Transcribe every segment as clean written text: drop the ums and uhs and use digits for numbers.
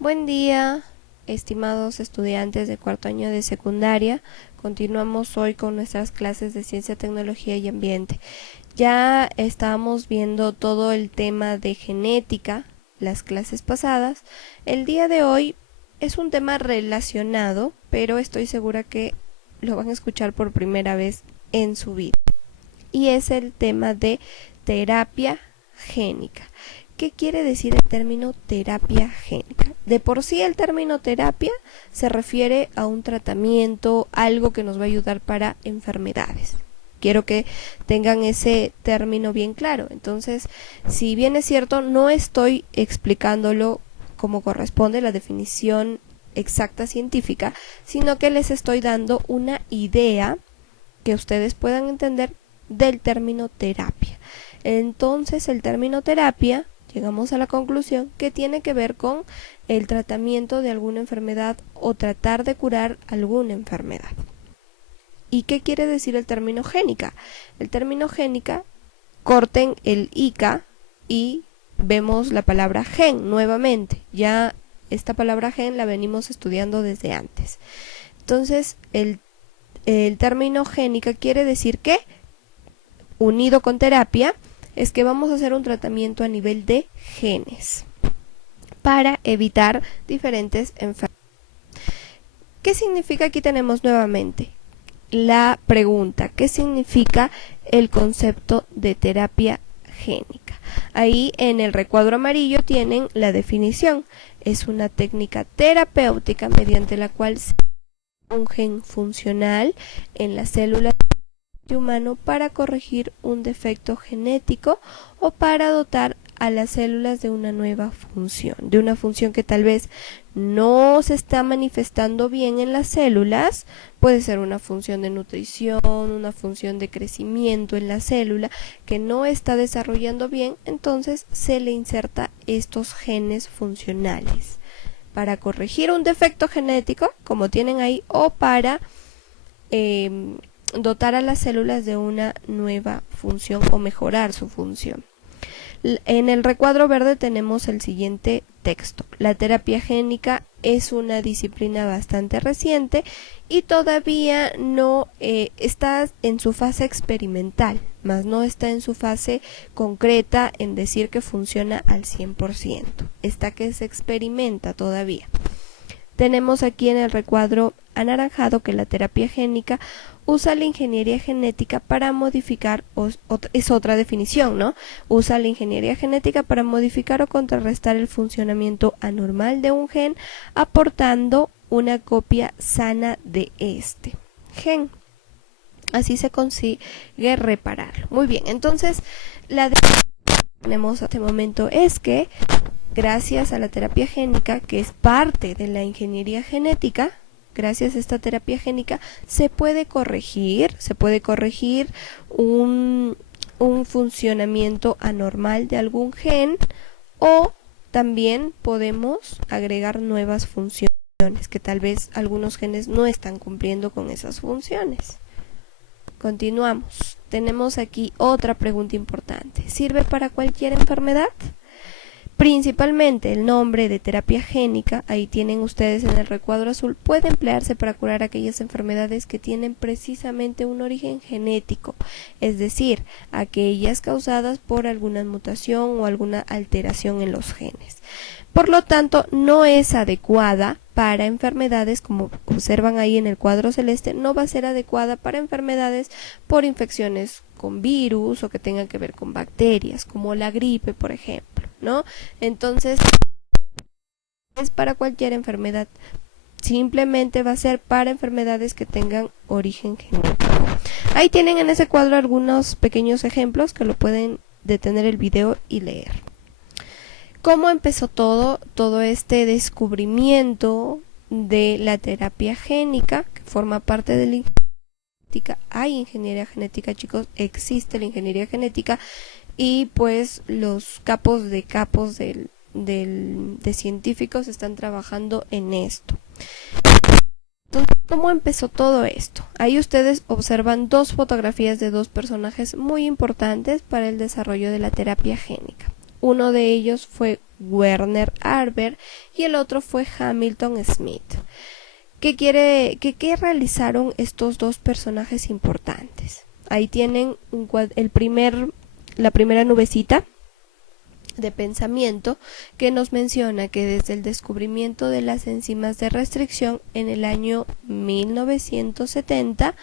Buen día, estimados estudiantes de cuarto año de secundaria. Continuamos hoy con nuestras clases de Ciencia, Tecnología y Ambiente. Ya estábamos viendo todo el tema de genética, las clases pasadas. El día de hoy es un tema relacionado, pero estoy segura que lo van a escuchar por primera vez en su vida. Y es el tema de terapia génica. ¿Qué quiere decir el término terapia génica? De por sí el término terapia se refiere a un tratamiento, algo que nos va a ayudar para enfermedades. Quiero que tengan ese término bien claro. Entonces, si bien es cierto, no estoy explicándolo como corresponde, la definición exacta científica, sino que les estoy dando una idea que ustedes puedan entender del término terapia. Entonces, el término terapia, llegamos a la conclusión que tiene que ver con el tratamiento de alguna enfermedad o tratar de curar alguna enfermedad. ¿Y qué quiere decir el término génica? El término génica, corten el ICA y vemos la palabra gen nuevamente. Ya esta palabra gen la venimos estudiando desde antes. Entonces, el término génica quiere decir que, unido con terapia, es que vamos a hacer un tratamiento a nivel de genes para evitar diferentes enfermedades. ¿Qué significa? Aquí tenemos nuevamente la pregunta, ¿qué significa el concepto de terapia génica? Ahí en el recuadro amarillo tienen la definición. Es una técnica terapéutica mediante la cual se un gen funcional en las células humano para corregir un defecto genético o para dotar a las células de una nueva función, de una función que tal vez no se está manifestando bien en las células. Puede ser una función de nutrición, una función de crecimiento en la célula que no está desarrollando bien, entonces se le inserta estos genes funcionales para corregir un defecto genético, como tienen ahí, o para dotar a las células de una nueva función o mejorar su función. En el recuadro verde tenemos el siguiente texto. La terapia génica es una disciplina bastante reciente y todavía no está en su fase experimental, más no está en su fase concreta en decir que funciona al 100%. Está que se experimenta todavía. Tenemos aquí en el recuadro anaranjado que la terapia génica usa la ingeniería genética para modificar, es otra definición, ¿no? Usa la ingeniería genética para modificar o contrarrestar el funcionamiento anormal de un gen, aportando una copia sana de este gen. Así se consigue repararlo. Muy bien, entonces la definición que tenemos hasta este momento es que gracias a la terapia génica, que es parte de la ingeniería genética, gracias a esta terapia génica se puede corregir un funcionamiento anormal de algún gen, o también podemos agregar nuevas funciones que tal vez algunos genes no están cumpliendo con esas funciones. Continuamos. Tenemos aquí otra pregunta importante. ¿Sirve para cualquier enfermedad? Principalmente el nombre de terapia génica, ahí tienen ustedes en el recuadro azul, puede emplearse para curar aquellas enfermedades que tienen precisamente un origen genético, es decir, aquellas causadas por alguna mutación o alguna alteración en los genes. Por lo tanto, no es adecuada para enfermedades, como observan ahí en el cuadro celeste, no va a ser adecuada para enfermedades por infecciones con virus o que tengan que ver con bacterias, como la gripe, por ejemplo, ¿no? Entonces, es para cualquier enfermedad. Simplemente va a ser para enfermedades que tengan origen genético. Ahí tienen en ese cuadro algunos pequeños ejemplos que lo pueden detener el video y leer. ¿Cómo empezó todo este descubrimiento de la terapia génica, que forma parte de la ingeniería genética? Hay ingeniería genética, chicos, existe la ingeniería genética, y pues los capos de científicos están trabajando en esto. Entonces, ¿cómo empezó todo esto? Ahí ustedes observan dos fotografías de dos personajes muy importantes para el desarrollo de la terapia génica. Uno de ellos fue Werner Arber y el otro fue Hamilton Smith. ¿Qué realizaron estos dos personajes importantes? Ahí tienen la primera nubecita de pensamiento que nos menciona que desde el descubrimiento de las enzimas de restricción en el año 1970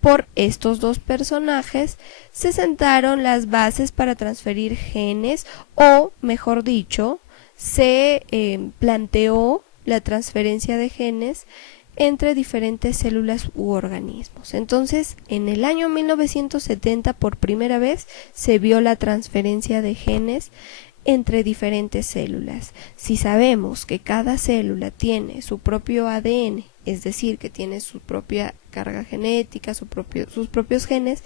por estos dos personajes se sentaron las bases para transferir genes, o mejor dicho, se planteó la transferencia de genes entre diferentes células u organismos. Entonces, en el año 1970 por primera vez se vio la transferencia de genes entre diferentes células. Si sabemos que cada célula tiene su propio ADN, es decir, que tiene su propia carga genética, sus propios genes,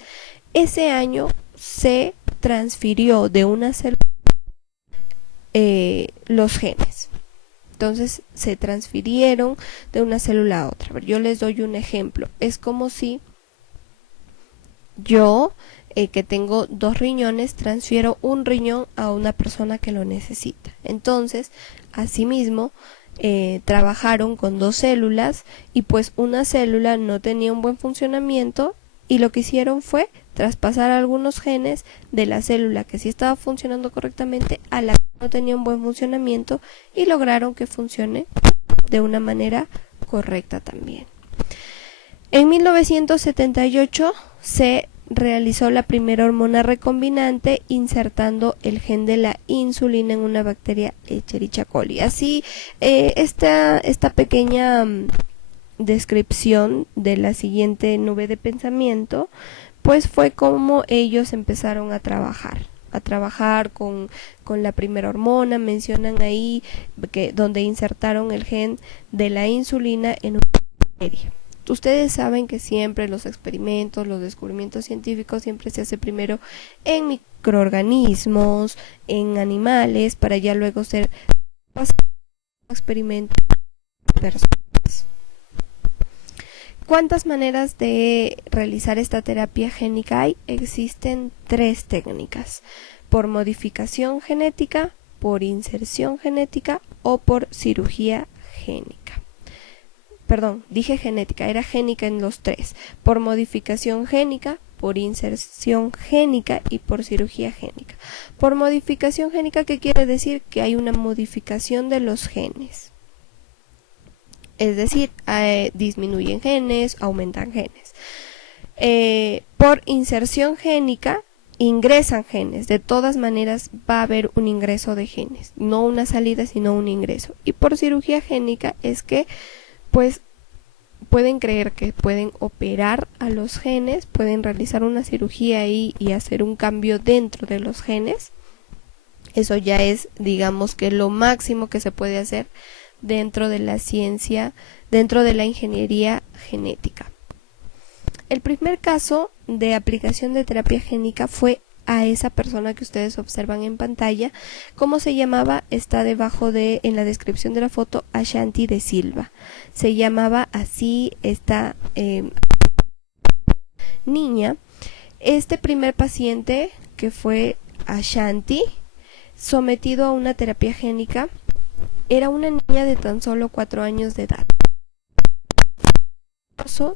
ese año se transfirió de una célula los genes. Entonces se transfirieron de una célula a otra. Yo les doy un ejemplo. Es como si yo, que tengo 2 riñones, transfiero un riñón a una persona que lo necesita. Entonces, asimismo, trabajaron con 2 células y pues una célula no tenía un buen funcionamiento y lo que hicieron fue traspasar algunos genes de la célula que sí estaba funcionando correctamente a la que no tenía un buen funcionamiento y lograron que funcione de una manera correcta también. En 1978 se realizó la primera hormona recombinante insertando el gen de la insulina en una bacteria Escherichia coli. Así, esta pequeña descripción de la siguiente nube de pensamiento, pues fue como ellos empezaron a trabajar con la primera hormona. Mencionan ahí donde insertaron el gen de la insulina en una bacteria. Ustedes saben que siempre los experimentos, los descubrimientos científicos siempre se hace primero en microorganismos, en animales, para ya luego ser experimentos en personas. ¿Cuántas maneras de realizar esta terapia génica hay? Existen 3 técnicas: por modificación genética, por inserción genética o por cirugía génica. Perdón, dije genética, era génica en los 3. Por modificación génica, por inserción génica y por cirugía génica. Por modificación génica, ¿qué quiere decir? Que hay una modificación de los genes. Es decir, disminuyen genes, aumentan genes. Por inserción génica, ingresan genes. De todas maneras va a haber un ingreso de genes, no una salida, sino un ingreso. Y por cirugía génica es que pues pueden creer que pueden operar a los genes, pueden realizar una cirugía ahí y hacer un cambio dentro de los genes. Eso ya es, digamos, que lo máximo que se puede hacer dentro de la ciencia, dentro de la ingeniería genética. El primer caso de aplicación de terapia génica fue a esa persona que ustedes observan en pantalla. ¿Cómo se llamaba? Está debajo en la descripción de la foto, Ashanti de Silva. Se llamaba así esta niña. Este primer paciente, que fue Ashanti, sometido a una terapia génica, era una niña de tan solo 4 años de edad.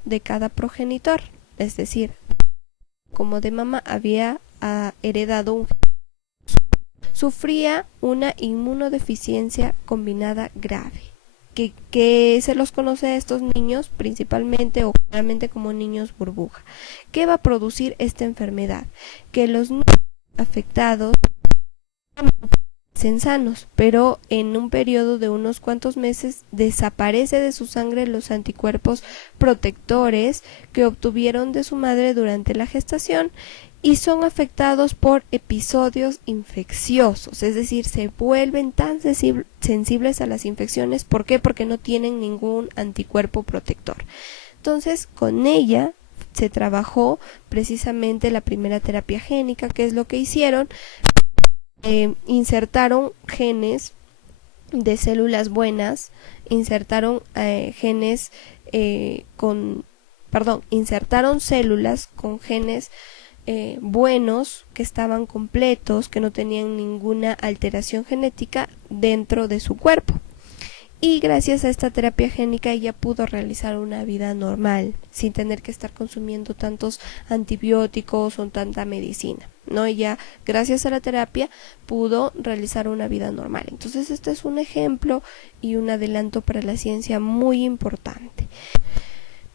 De cada progenitor, es decir, como de mamá había heredado sufría una inmunodeficiencia combinada grave, que se los conoce a estos niños principalmente o generalmente como niños burbuja. ¿Qué va a producir esta enfermedad? Que los niños afectados sanos, pero en un periodo de unos cuantos meses desaparece de su sangre los anticuerpos protectores que obtuvieron de su madre durante la gestación y son afectados por episodios infecciosos, es decir, se vuelven tan sensibles a las infecciones. ¿Por qué? Porque no tienen ningún anticuerpo protector. Entonces, con ella se trabajó precisamente la primera terapia génica. ¿Qué es lo que hicieron? Insertaron genes de células buenas, insertaron insertaron células con genes buenos, que estaban completos, que no tenían ninguna alteración genética dentro de su cuerpo. Y gracias a esta terapia génica ella pudo realizar una vida normal, sin tener que estar consumiendo tantos antibióticos o tanta medicina, ¿no? Ella, gracias a la terapia, pudo realizar una vida normal. Entonces, este es un ejemplo y un adelanto para la ciencia muy importante.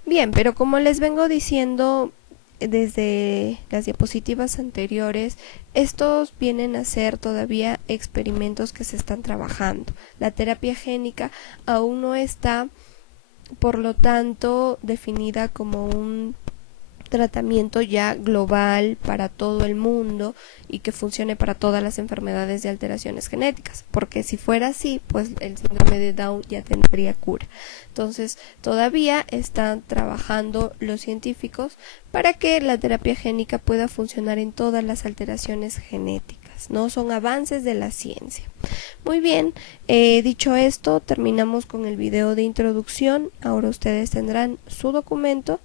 Bien, pero como les vengo diciendo desde las diapositivas anteriores, estos vienen a ser todavía experimentos que se están trabajando. La terapia génica aún no está, por lo tanto, definida como un tratamiento ya global para todo el mundo y que funcione para todas las enfermedades de alteraciones genéticas, porque si fuera así, pues el síndrome de Down ya tendría cura. Entonces, todavía están trabajando los científicos para que la terapia génica pueda funcionar en todas las alteraciones genéticas, ¿no? Son avances de la ciencia. Muy bien, dicho esto, terminamos con el video de introducción. Ahora ustedes tendrán su documento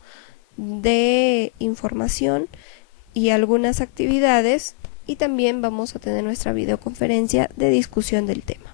de información y algunas actividades, y también vamos a tener nuestra videoconferencia de discusión del tema.